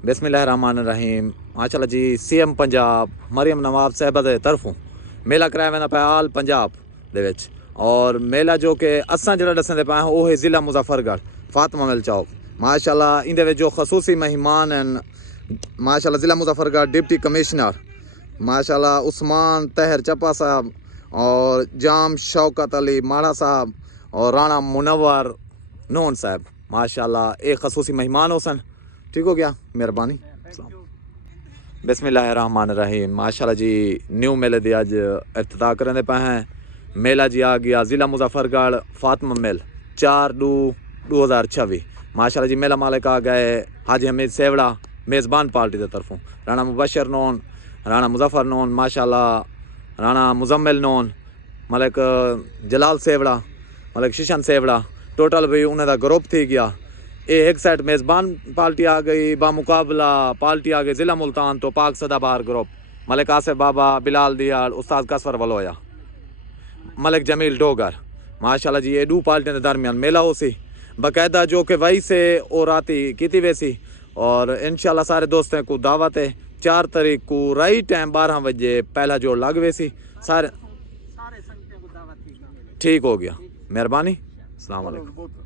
बिस्मिल्लाहिर्रहमानिर्रहीम। माशाल्लाह जी, CM पंजाब मरियम नवाब साहिबा दे तरफों मेला कराया वेंदा पिया आल पंजाब दे विच। और मेला जो कि असां जेह्ड़ा दस्सदे पए आं ओह है ज़िला मुज़फ्फरगढ़ फातिमा मिल चौक। माशाल्लाह इंदे विच जो खसूसी मेहमान हैं माशाल्लाह ज़िला मुज़फ्फरगढ़ डिप्टी कमिश्नर माशाल्लाह उस्मान तहर चप्पा साहब और जाम शौकत अली माड़ा साहब और राणा मुनव्वर नून साहब। माशाल्लाह एक खसूसी मेहमान हो सन। ठीक हो गया, मेहरबानी। बिस्मिल्लाहिर्रहमानिर्रहीम। माशाल्लाह जी, न्यू मेले दी अज इफ्तिताह करने पे हैं। मेला जी आ गया ज़िला मुज़फ्फरगढ़ फातिमा मिल 4/2/2026। माशाल्लाह जी, मेला मालिक आ गए हाजी हमीद सेवड़ा मेज़बान पार्टी की तरफों, राणा मुबशर नोन, राणा मुजफ्फर नोन, माशाल्लाह राणा मुजम्मिल नोन, मलिक जलाल सेवड़ा, मलिक शिशन सेवड़ा। टोटल भी उन्हें दा ग्रुप थी गया। ये एक साइड मेज़बान पार्टी आ गई, बामुकाबला पार्टी आ गई ज़िला मुल्तान तो पाक सदाबहार ग्रुप मलिक आसिफ बाबा, बिलाल दियाल, उस्ताद कसवर वलोया, मलिक जमील डोगर। माशाल्लाह जी, ये दो पार्टियों के दरमियान मेला हो सी बाकायदा जो कि वही से और राती की वैसी। और इंशाल्लाह सारे दोस्तों को दावत है 4 तारीख को राइट टाइम 12 बजे पहला जोड़ लग वैसी सारे। ठीक हो गया, मेहरबानी। अस्सलाम वालेकुम।